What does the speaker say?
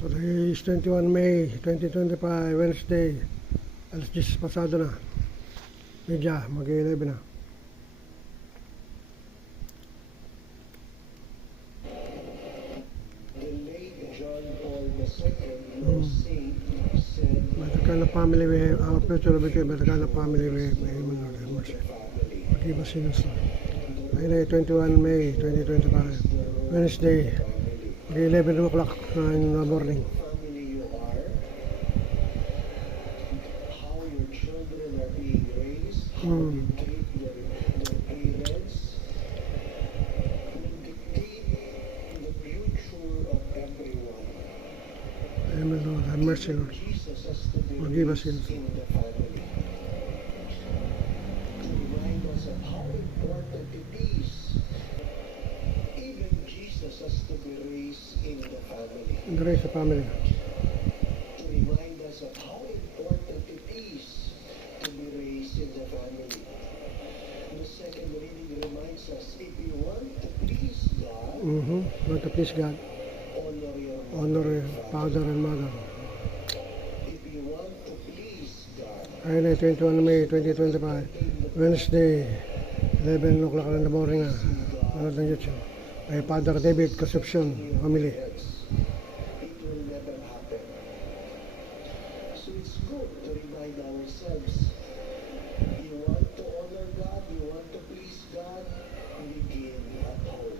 Today is 21 May 2025, Wednesday. Alas 10 pasado na. Media, mag-11 na. By the kind of family we have, our future will be by the kind of family we have, may Lord have mercy. Forgive us sins, Lord. Ayun ay 21 May 2025, Wednesday. Mag-11 o'clock in the morning. Amen, Lord. Have mercy, Lord. Forgive us sins. In the race of family. To remind us of how important it is to be raised in the family. The second reading reminds us, if you want to please God, Want to please God, honor your honor your father and mother. If you want to please God, Ayun ay 21 May 2025, Wednesday, 11 o'clock in the morning. Nanood ng YouTube. Ay Father David Concepcion, family. it will never happen. So it's good to remind ourselves, you want to honor God, you want to please God, begin at home.